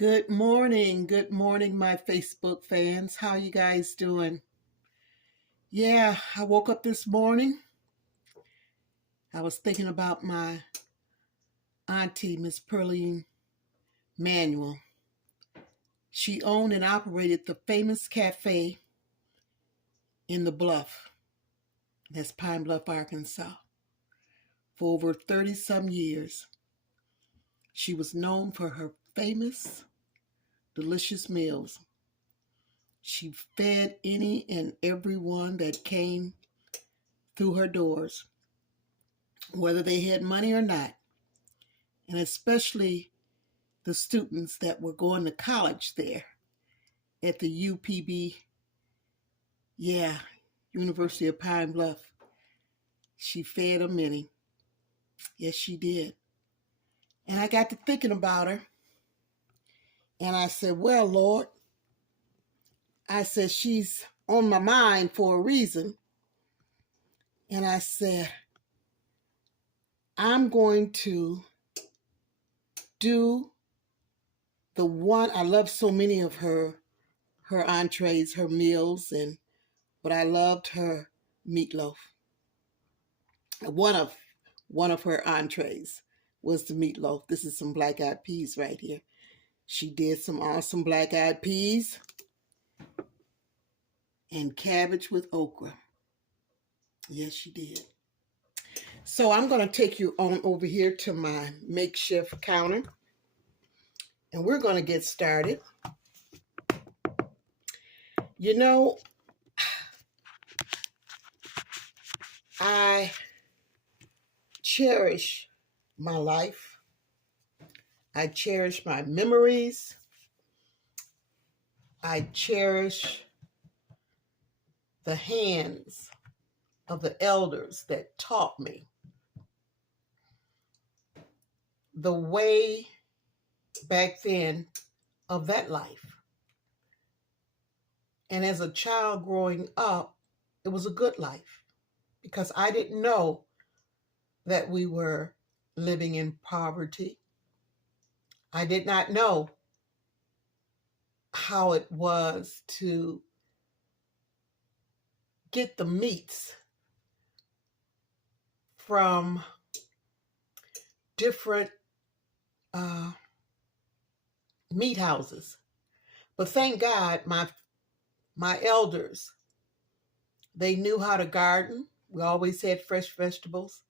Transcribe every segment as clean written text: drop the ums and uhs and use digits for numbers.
Good morning, my Facebook fans. How you guys doing? Yeah, I woke up this morning. I was thinking about my auntie, Miss Pearlone Manuel. She owned and operated the famous cafe in the Bluff. That's Pine Bluff, Arkansas. For over 30 some years. She was known for her famous, delicious meals. She fed any and everyone that came through her doors, whether they had money or not, and especially the students that were going to college there at the UPB, yeah, University of Pine Bluff. She fed them many. Yes, she did. And I got to thinking about her, and I said, well, Lord, I said, she's on my mind for a reason. And I said, I'm going to do the one. I love so many of her entrees, her meals, but I loved her meatloaf. One of her entrees was the meatloaf. This is some black-eyed peas right here. She did some awesome black-eyed peas and cabbage with okra. Yes, she did. So I'm going to take you on over here to my makeshift counter, and we're going to get started. You know, I cherish my life. I cherish my memories. I cherish the hands of the elders that taught me the way back then of that life. And as a child growing up, it was a good life because I didn't know that we were living in poverty. I did not know how it was to get the meats from different meat houses. But thank God, my elders, they knew how to garden. We always had fresh vegetables.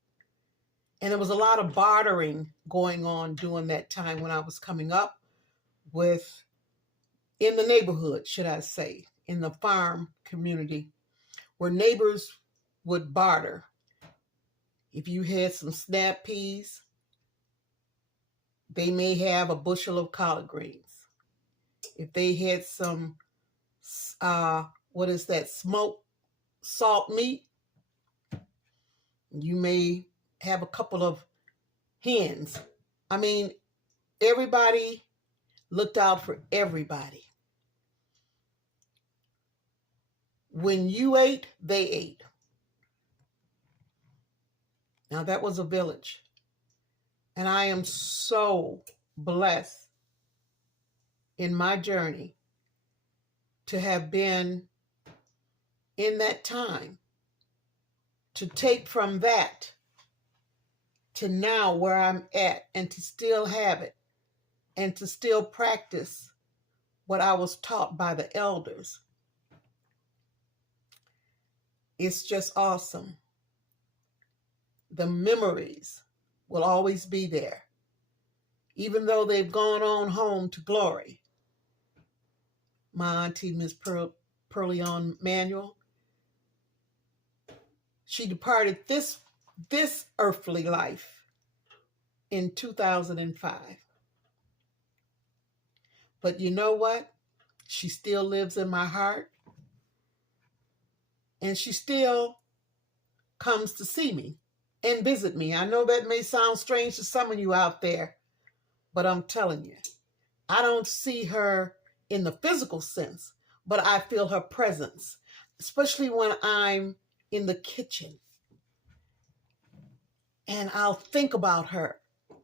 And there was a lot of bartering going on during that time when I was coming up in the neighborhood, should I say, in the farm community, where neighbors would barter. If you had some snap peas, they may have a bushel of collard greens. If they had some, smoked salt meat, you may have a couple of hens. I mean, everybody looked out for everybody. When you ate, they ate. Now that was a village. And I am so blessed in my journey to have been in that time, to take from that to now where I'm at and to still have it and to still practice what I was taught by the elders. It's just awesome. The memories will always be there, even though they've gone on home to glory. My auntie, Miss Pearlone Manuel, she departed this earthly life in 2005. But you know what? She still lives in my heart, and she still comes to see me and visit me. I know that may sound strange to some of you out there, but I'm telling you, I don't see her in the physical sense, but I feel her presence, especially when I'm in the kitchen. And I'll think about her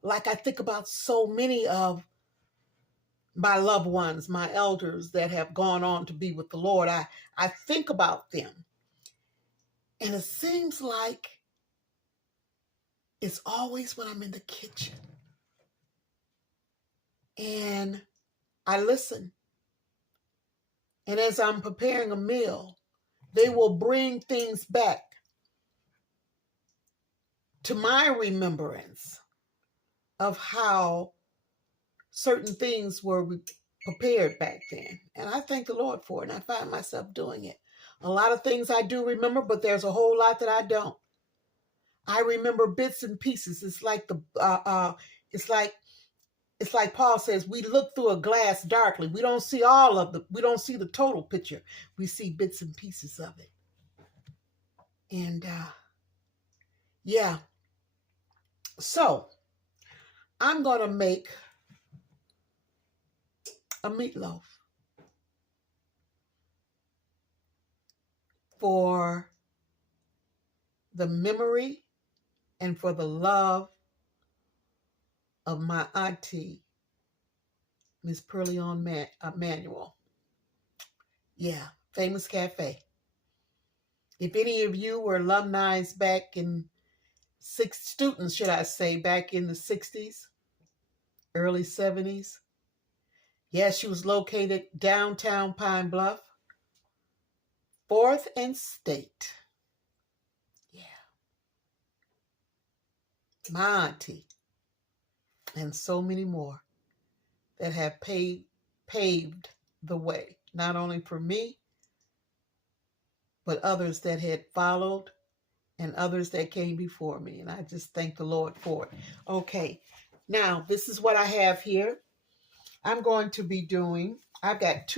like I think about so many of my loved ones, my elders that have gone on to be with the Lord, I think about them. And it seems like it's always when I'm in the kitchen. And I listen. And as I'm preparing a meal, they will bring things back to my remembrance of how certain things were prepared back then. And I thank the Lord for it. And I find myself doing it. A lot of things I do remember, but there's a whole lot that I don't. I remember bits and pieces. It's like it's like Paul says, we look through a glass darkly. We don't see we don't see the total picture. We see bits and pieces of it. And yeah. So I'm going to make a meatloaf for the memory and for the love of my auntie, Miss Pearlone Manuel. Yeah, famous cafe. If any of you were alumni back in students, should I say, back in the 60s, early 70s. Yes, she was located downtown Pine Bluff, 4th and State. Yeah. My auntie. And so many more that have paved the way, not only for me, but others that had followed and others that came before me. And I just thank the Lord for it. Okay, now this is what I have here. I'm going to be doing, I've got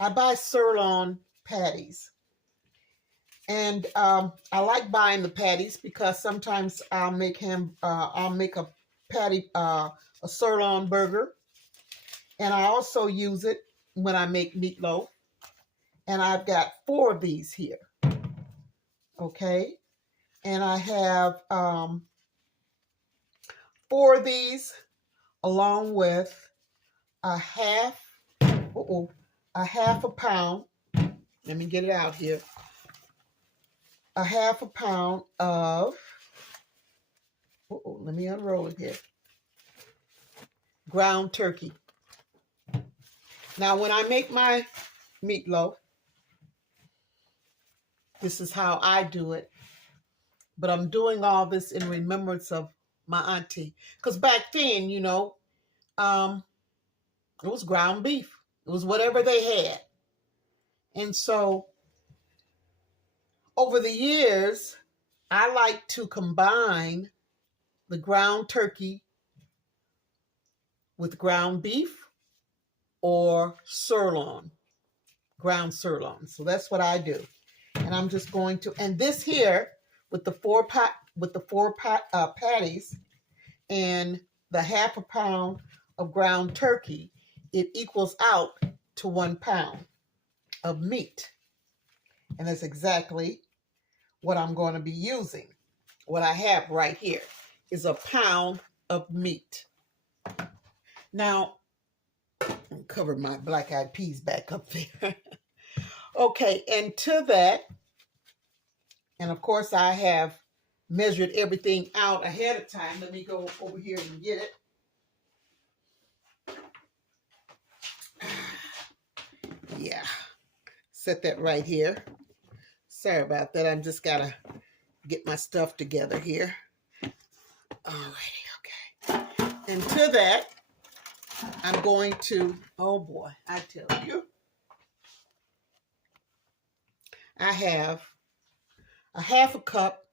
I buy sirloin patties. And I like buying the patties because sometimes I'll make a patty, a sirloin burger. And I also use it when I make meatloaf. And I've got 4 of these here. Okay. And I have 4 of these along with a half a pound. Let me get it out here. A half a pound of, let me unroll it here. Ground turkey. Now, when I make my meatloaf, this is how I do it. But I'm doing all this in remembrance of my auntie. Because back then, it was ground beef. It was whatever they had. And so, over the years, I like to combine the ground turkey with ground beef or sirloin, ground sirloin. So that's what I do. And I'm just going to, and this here with the 4 patties and the half a pound of ground turkey, it equals out to 1 pound of meat. And that's exactly what I'm going to be using. What I have right here is a pound of meat. Now, I'll cover my black-eyed peas back up there. Okay, and to that, and of course I have measured everything out ahead of time. Let me go over here and get it. Yeah, set that right here. Sorry about that. I'm just gotta get my stuff together here. Alrighty, okay. And to that, I'm going to, oh boy, I tell you, I have a half a cup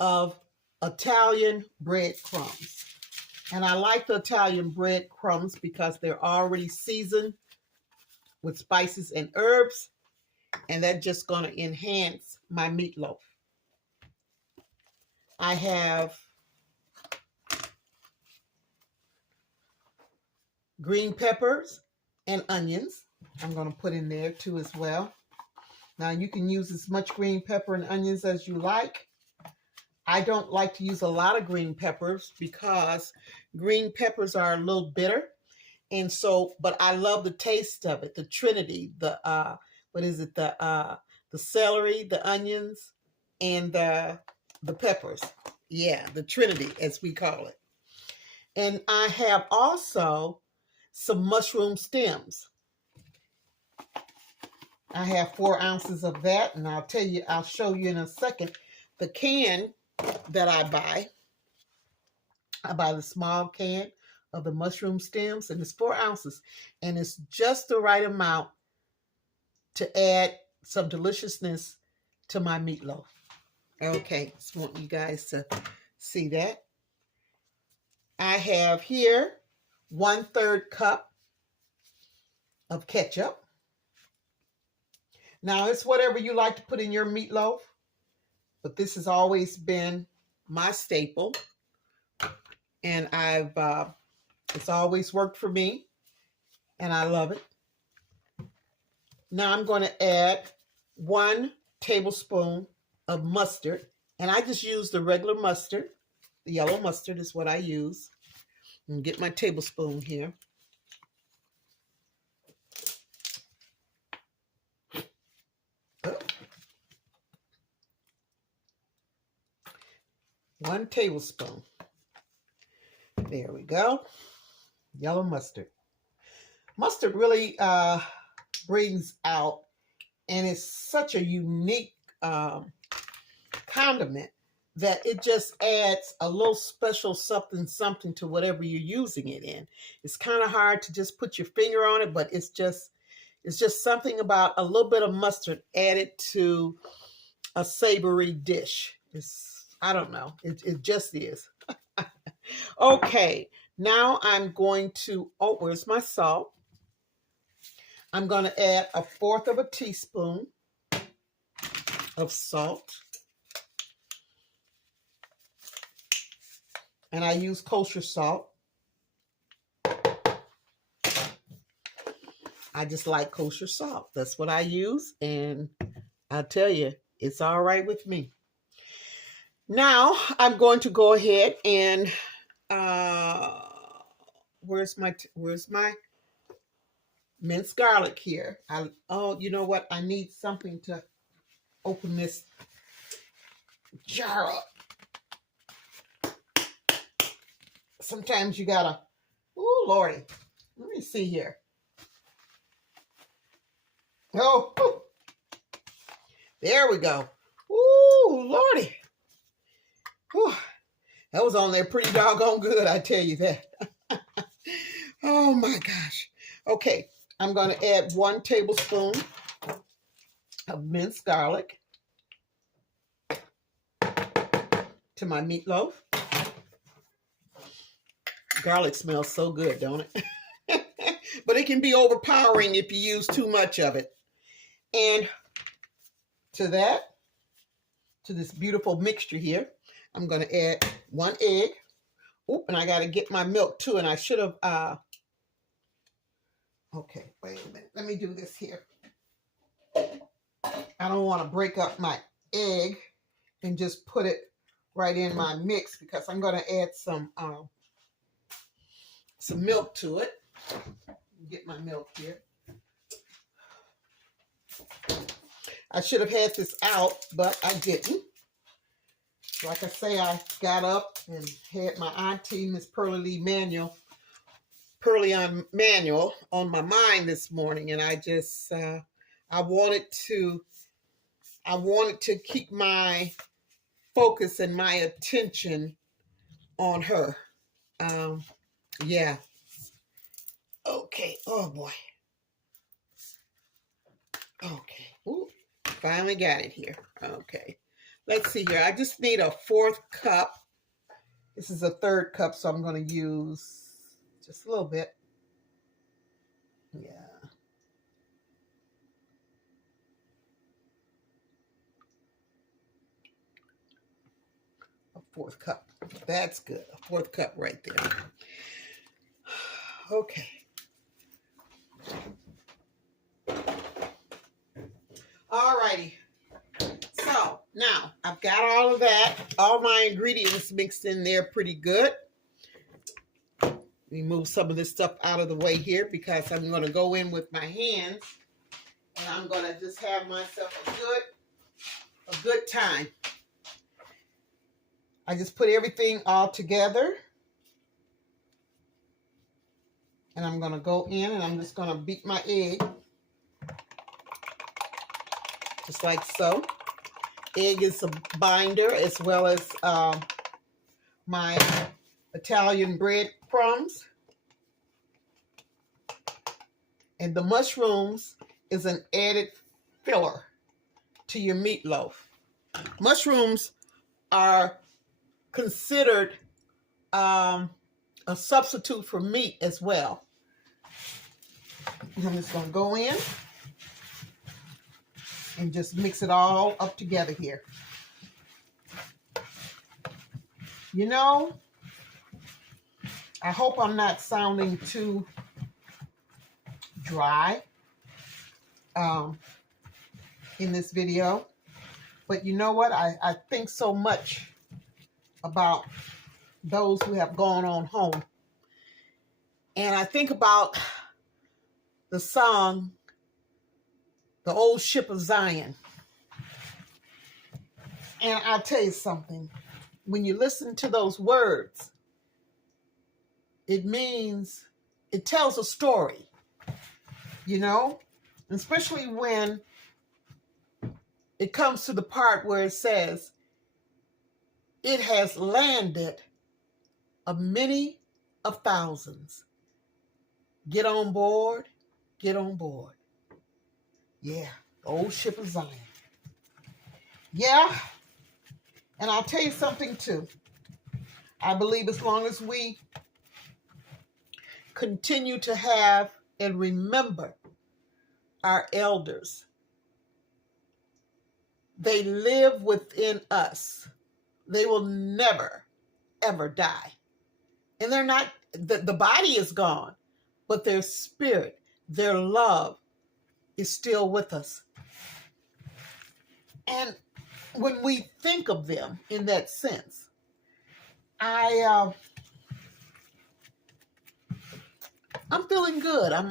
of Italian breadcrumbs. And I like the Italian breadcrumbs because they're already seasoned with spices and herbs. And that's just going to enhance my meatloaf. I have green peppers and onions. I'm going to put in there too as well. Now you can use as much green pepper and onions as you like. I don't like to use a lot of green peppers because green peppers are a little bitter. And so, but I love the taste of it. The Trinity, what is it? The celery, the onions, and the peppers. Yeah, the Trinity, as we call it. And I have also some mushroom stems. I have 4 ounces of that, and I'll show you in a second. The can that I buy the small can of the mushroom stems, and it's 4 ounces, and it's just the right amount to add some deliciousness to my meatloaf. Okay, just want you guys to see that. I have here 1/3 cup of ketchup. Now, it's whatever you like to put in your meatloaf, but this has always been my staple, and it's always worked for me, and I love it. Now I'm going to add 1 tablespoon of mustard, and I just use the regular mustard. The yellow mustard is what I use. And get my tablespoon here. Oh. 1 tablespoon. There we go. Yellow mustard. Mustard really brings out, and it's such a unique condiment that it just adds a little special something to whatever you're using it in. It's kind of hard to just put your finger on it, but it's just something about a little bit of mustard added to a savory dish. I don't know. It just is. Okay, now I'm going to, where's my salt? I'm going to add 1/4 of a teaspoon of salt. And I use kosher salt. I just like kosher salt. That's what I use. And I'll tell you, it's all right with me. Now, I'm going to go ahead and, where's my minced garlic here? You know what? I need something to open this jar up. Sometimes you gotta, ooh, Lordy. Let me see here. Oh, there we go. Ooh, Lordy. Whew. That was on there pretty doggone good, I tell you that. Oh my gosh. Okay, I'm going to add 1 tablespoon of minced garlic to my meatloaf. Garlic smells so good, don't it? But it can be overpowering if you use too much of it. And to this beautiful mixture here, I'm going to add 1 egg. Oop, and I got to get my milk too. And I should have, okay, wait a minute. Let me do this here. I don't want to break up my egg and just put it right in my mix, because I'm going to add some milk to it. Get my milk here. I should have had this out, but I didn't. Like I say, I got up and had my auntie, Miss Pearlone Manuel, on my mind this morning, and I just I wanted to keep my focus and my attention on her. Yeah. Okay. Oh boy. Okay. Ooh, finally got it here. Okay. Let's see here. I just need 1/4 cup. This is 1/3 cup, so I'm going to use just a little bit. Yeah. A 1/4 cup. That's good. A 1/4 cup right there. Okay. All righty. So now I've got all of that, all my ingredients mixed in there pretty good. me move some of this stuff out of the way here because I'm going to go in with my hands and I'm going to just have myself a good time. I just put everything all together and I'm going to go in and I'm just going to beat my egg just like so. Egg is a binder as well as my Italian bread crumbs. And the mushrooms is an added filler to your meatloaf. Mushrooms are considered a substitute for meat as well. I'm just going to go in and just mix it all up together here. You know, I hope I'm not sounding too dry in this video, but you know what? I think so much about those who have gone on home. And I think about the song, The Old Ship of Zion. And I'll tell you something. When you listen to those words, it means, it tells a story, you know? Especially when it comes to the part where it says, it has landed of many of thousands. Get on board, get on board. Yeah, the old ship of Zion. Yeah, and I'll tell you something too. I believe as long as we continue to have and remember our elders, they live within us. They will never, ever die. And they're not, the body is gone, but their spirit, their love is still with us. And when we think of them in that sense, I'm feeling good. I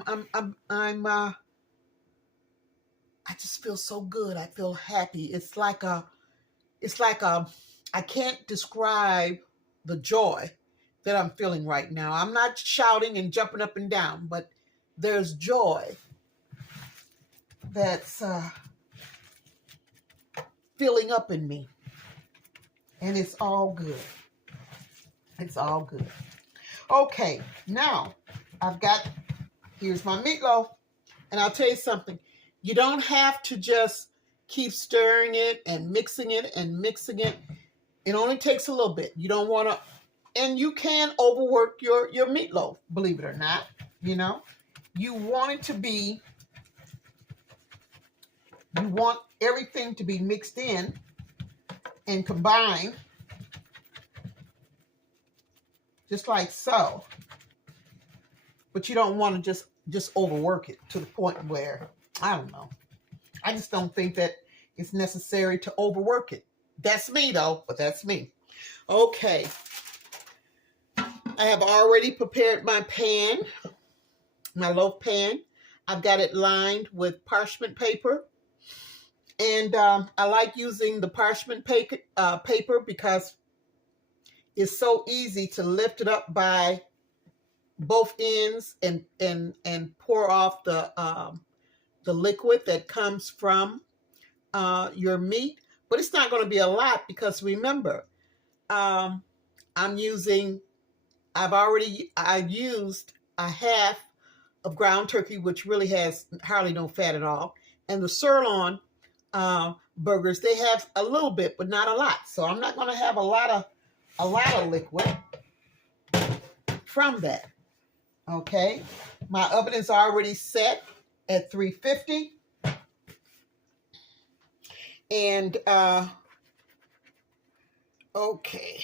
just feel so good. I feel happy. It's like I can't describe the joy that I'm feeling right now. I'm not shouting and jumping up and down, but there's joy that's filling up in me. And it's all good. It's all good. Okay, now here's my meatloaf. And I'll tell you something. You don't have to just keep stirring it and mixing it and mixing it. It only takes a little bit. You don't want to, and you can overwork your meatloaf, believe it or not. You know, you want everything to be mixed in and combined, just like so. But you don't want to just overwork it to the point where, I don't know. I just don't think that it's necessary to overwork it. That's me though, but that's me. Okay. I have already prepared my pan, my loaf pan. I've got it lined with parchment paper. And I like using the parchment paper because it's so easy to lift it up by both ends and pour off the liquid that comes from your meat. But it's not going to be a lot because remember, I've used a half of ground turkey, which really has hardly no fat at all. And the sirloin burgers, they have a little bit, but not a lot. So I'm not going to have a lot of liquid from that. Okay, my oven is already set at 350. And okay.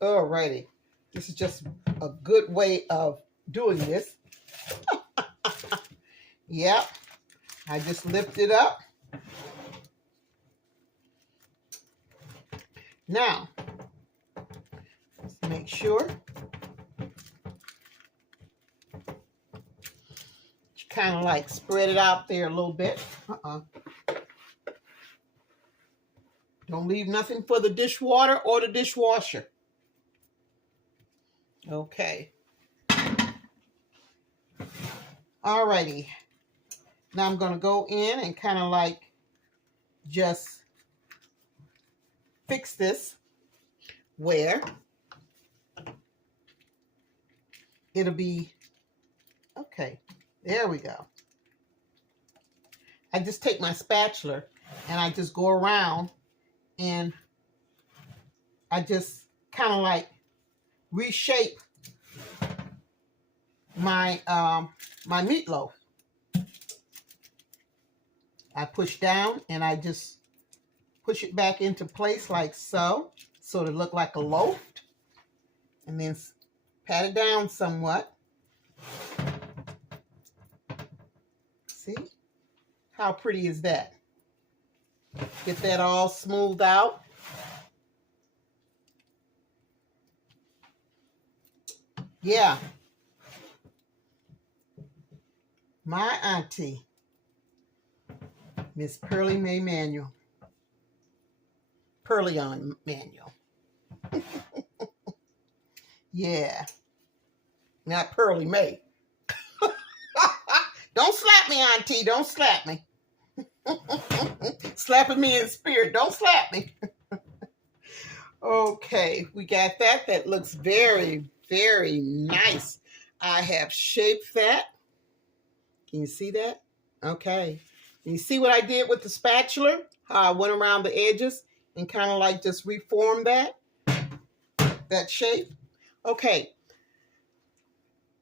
Alrighty. This is just a good way of doing this. Yep. I just lift it up. Now, Make sure you kind of like spread it out there a little bit. Don't leave nothing for the dishwater or the dishwasher. Okay. Alrighty. Now I'm going to go in and kind of like just fix this where it'll be, okay, there we go. I just take my spatula and I just go around and I just kind of like reshape my my meatloaf. I push down and I just push it back into place like so, so to look like a loaf, and then pat it down somewhat. See? How pretty is that? Get that all smoothed out. Yeah. My auntie, Miss Pearlone Manuel. Pearlone Manuel. Yeah. Not Pearly May. Don't slap me, auntie. Don't slap me. Slapping me in spirit. Don't slap me. Okay, we got that. That looks very, very nice. I have shaped that. Can you see that? Okay. You see what I did with the spatula? How I went around the edges and kind of like just reformed that shape. Okay.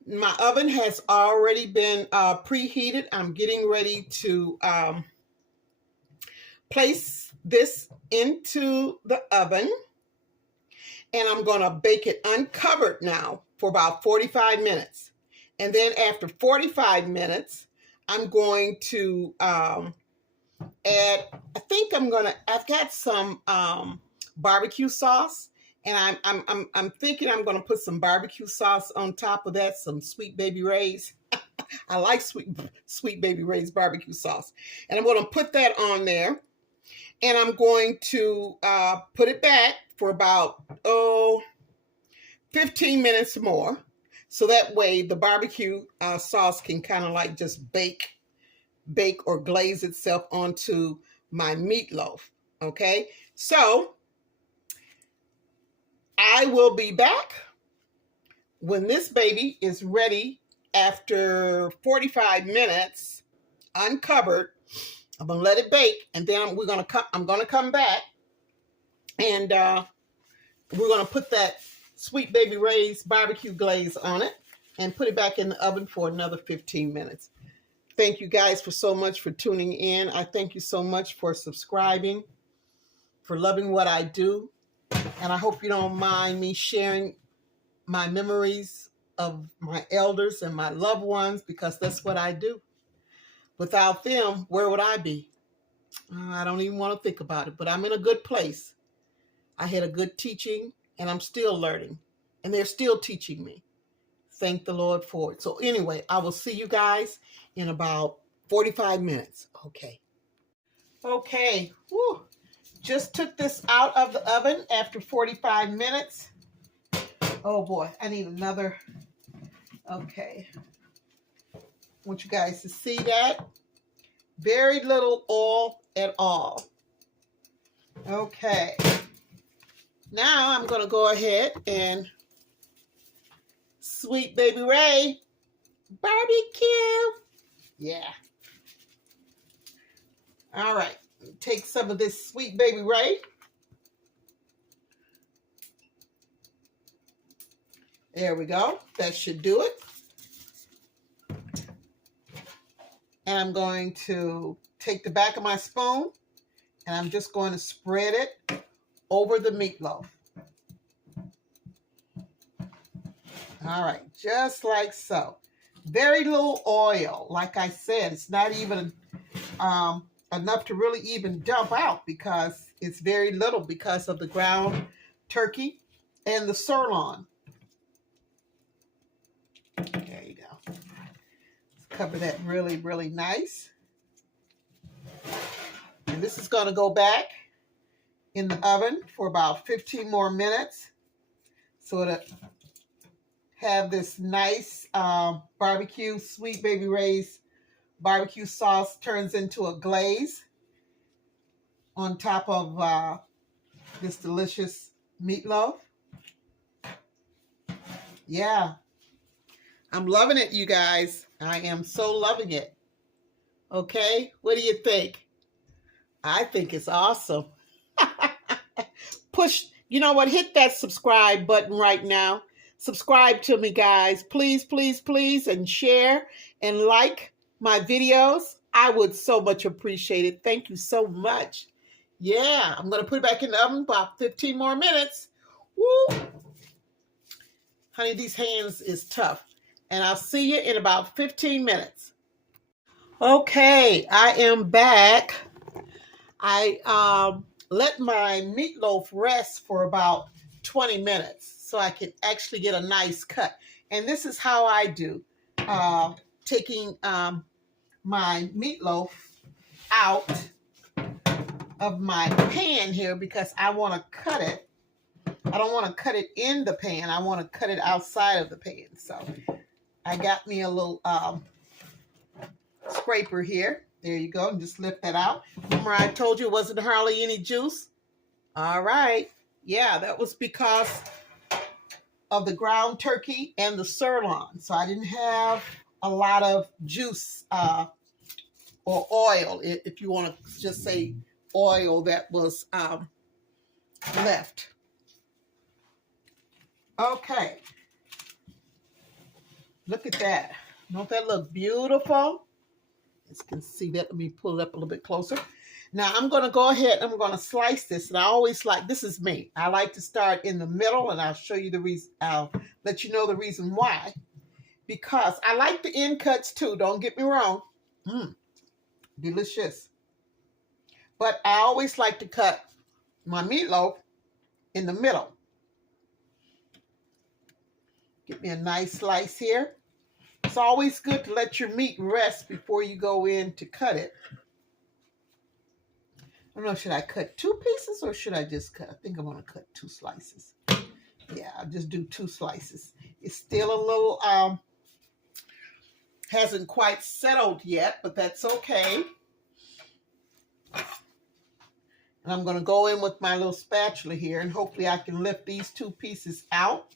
My oven has already been preheated. I'm getting ready to place this into the oven. And I'm going to bake it uncovered now for about 45 minutes. And then after 45 minutes, I'm going to add, I've got some barbecue sauce. And I'm thinking I'm going to put some barbecue sauce on top of that, some Sweet Baby Ray's. I like Sweet Baby Ray's barbecue sauce. And I'm going to put that on there. And I'm going to put it back for about 15 minutes more. So that way the barbecue sauce can kind of like just bake or glaze itself onto my meatloaf. Okay, so I will be back when this baby is ready after 45 minutes uncovered. I'm gonna let it bake, and then I'm gonna come back, and we're gonna put that Sweet Baby Ray's barbecue glaze on it, and put it back in the oven for another 15 minutes. Thank you guys so much for tuning in. I thank you so much for subscribing, for loving what I do, and I hope you don't mind me sharing my memories of my elders and my loved ones, because that's what I do. Without them, where would I be? I don't even want to think about it, but I'm in a good place. I had a good teaching, and I'm still learning, and they're still teaching me. Thank the Lord for it. So anyway, I will see you guys in about 45 minutes. Okay. Okay. Whew. Just took this out of the oven after 45 minutes. Oh boy, I need another. Okay. Want you guys to see that. Very little oil at all. Okay. Now I'm going to go ahead and Sweet Baby Ray barbecue. Yeah. All right. Take some of this Sweet Baby Ray. There we go. That should do it. And I'm going to take the back of my spoon and I'm just going to spread it over the meatloaf. All right, just like so. Very little oil. Like I said, it's not even enough to really even dump out, because it's very little because of the ground turkey and the sirloin. There you go. Let's cover that really, really nice. And this is going to go back in the oven for about 15 more minutes. So it'll have this nice barbecue, Sweet Baby Ray's barbecue sauce turns into a glaze on top of this delicious meatloaf. Yeah, I'm loving it, you guys. I am so loving it. Okay, what do you think? I think it's awesome. Push, you know what? Hit that subscribe button right now. Subscribe to me, guys. Please, please, please, and share and like my videos. I would so much appreciate it. Thank you so much. Yeah, I'm going to put it back in the oven about 15 more minutes. Woo! Honey, these hands is tough. And I'll see you in about 15 minutes. Okay, I am back. I let my meatloaf rest for about 20 minutes so I can actually get a nice cut. And this is how I do. Taking my meatloaf out of my pan here because I want to cut it. I don't want to cut it in the pan. I want to cut it outside of the pan. So I got me a little scraper here. There you go. And just lift that out. Remember I told you it wasn't hardly any juice? All right. Yeah, that was because of the ground turkey and the sirloin. So I didn't have a lot of juice or oil, if you want to just say oil that was left. Okay. Look at that. Don't that look beautiful? You can see that. Let me pull it up a little bit closer. Now I'm going to go ahead and I'm going to slice this. And I always like, this is me. I like to start in the middle and I'll show you the reason. I'll let you know the reason why. Because I like the end cuts too. Don't get me wrong. Delicious. But I always like to cut my meatloaf in the middle. Get me a nice slice here. It's always good to let your meat rest before you go in to cut it. I don't know, should I cut 2 pieces or should I just cut? I think I'm going to cut 2 slices. Yeah, I'll just do 2 slices. It's still a little, hasn't quite settled yet, but that's okay. And I'm going to go in with my little spatula here and hopefully I can lift these 2 pieces out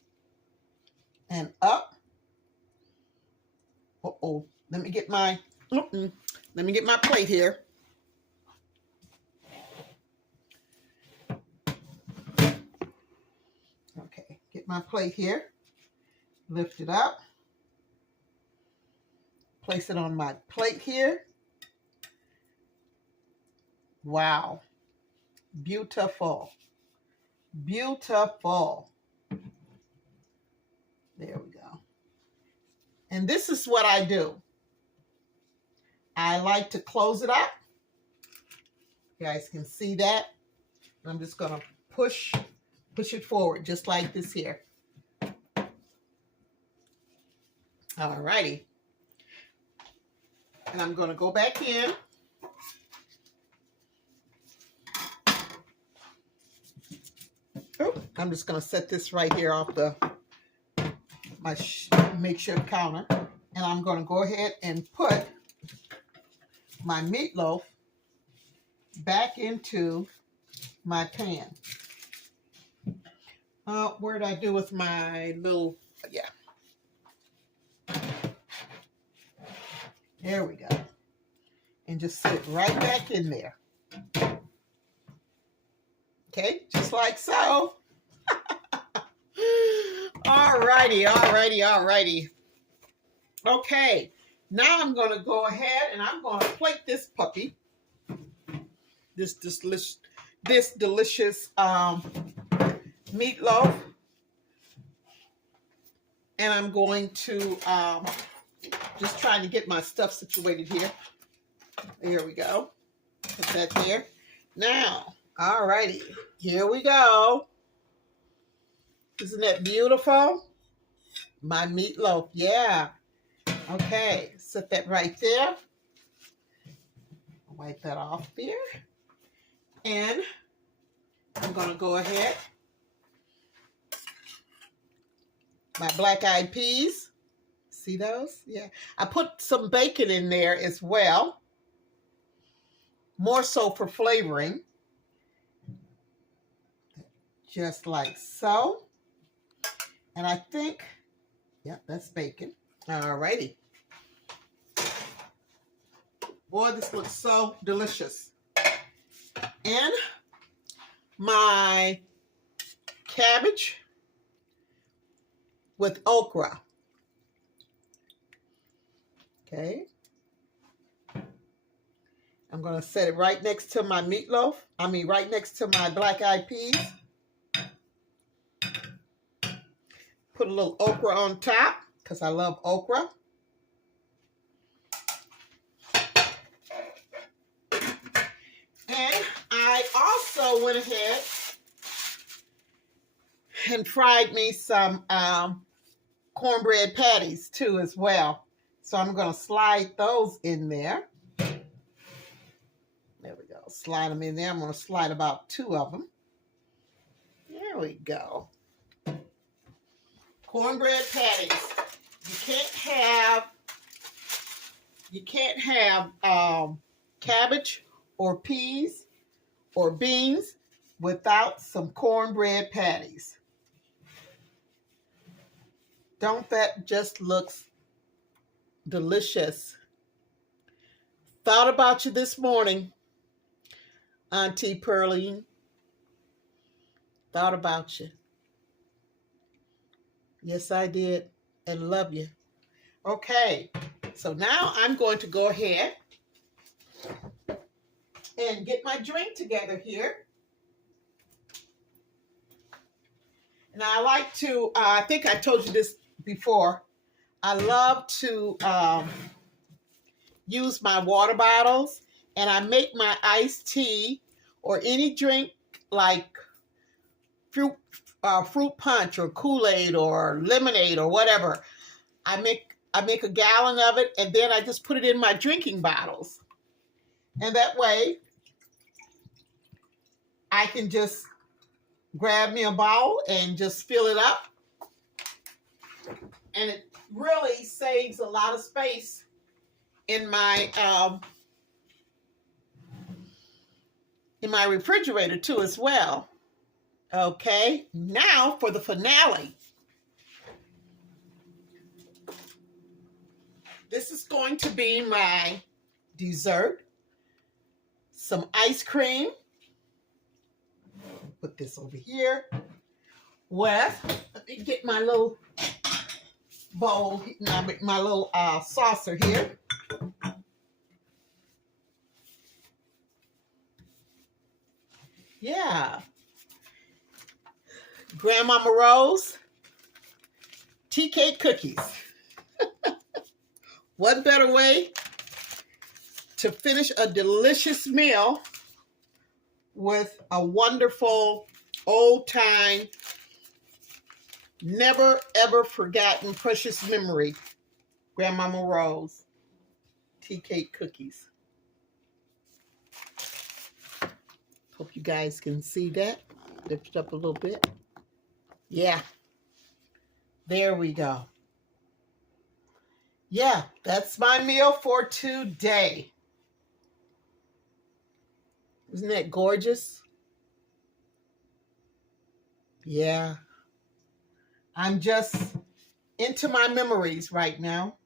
and up. Uh-oh, let me get my plate here. Okay, get my plate here. Lift it up. Place it on my plate here. Wow. Beautiful. Beautiful. There we go. And this is what I do. I like to close it up. You guys can see that. I'm just going to push it forward just like this here. All righty. And I'm going to go back in. Oh, I'm just going to set this right here off my makeshift counter. And I'm going to go ahead and put my meatloaf back into my pan. Where did I do with my little, yeah. There we go. And just sit right back in there. Okay, just like so. Alrighty, alrighty, alrighty. Okay, now I'm going to go ahead and I'm going to plate this puppy. This delicious meatloaf. And I'm going to just trying to get my stuff situated here. There we go. Put that there. Now, alrighty, here we go. Isn't that beautiful? My meatloaf, yeah. Okay, set that right there. Wipe that off there. And I'm gonna go ahead. My black-eyed peas. See those? Yeah. I put some bacon in there as well. More so for flavoring. Just like so. And I think, yep, that's bacon. Alrighty. Boy, this looks so delicious. And my cabbage with okra. Okay. I'm going to set it right next to my meatloaf. I mean, right next to my black-eyed peas. Put a little okra on top because I love okra. And I also went ahead and fried me some cornbread patties too as well. So I'm going to slide those in there. There we go. Slide them in there. I'm going to slide about 2 of them. There we go. Cornbread patties. You can't have cabbage or peas or beans without some cornbread patties. Don't that just looks delicious? Thought about you this morning, Auntie Pearlone. Thought about you. Yes, I did. And love you. Okay. So now I'm going to go ahead and get my drink together here. And I like to, I think I told you this before, I love to use my water bottles, and I make my iced tea or any drink like fruit punch or Kool-Aid or lemonade or whatever. I make a gallon of it, and then I just put it in my drinking bottles. And that way I can just grab me a bottle and just fill it up. And it really saves a lot of space in my refrigerator too as well. Okay, now for the finale. This is going to be my dessert. Some ice cream. Put this over here. With, let me get my little bowl, my little saucer here. Yeah. Grandmama Rose tea cake cookies. What better way to finish a delicious meal with a wonderful old-time, never ever forgotten precious memory. Grandmama Rose tea cake cookies. Hope you guys can see that. Lift it up a little bit. Yeah. There we go. Yeah, that's my meal for today. Isn't that gorgeous? Yeah. I'm just into my memories right now.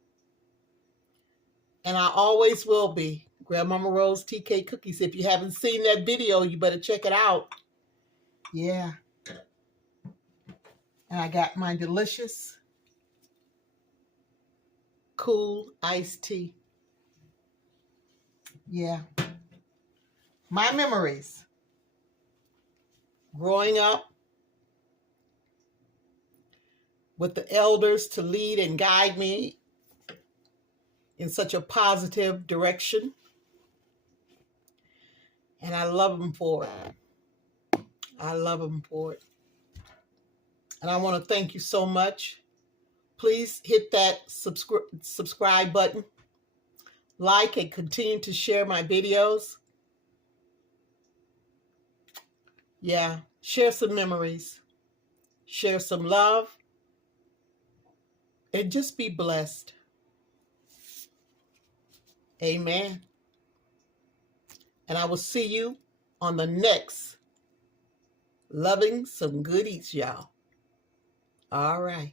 And I always will be. Grandmama Rose tea cake cookies. If you haven't seen that video, you better check it out. Yeah. And I got my delicious, cool iced tea. Yeah. My memories. Growing up with the elders to lead and guide me in such a positive direction. And I love them for it. I love them for it. And I want to thank you so much. Please hit that subscribe button, like, and continue to share my videos. Yeah, share some memories, share some love, and just be blessed. Amen. And I will see you on the next Loving Some Good Eats, y'all. All right.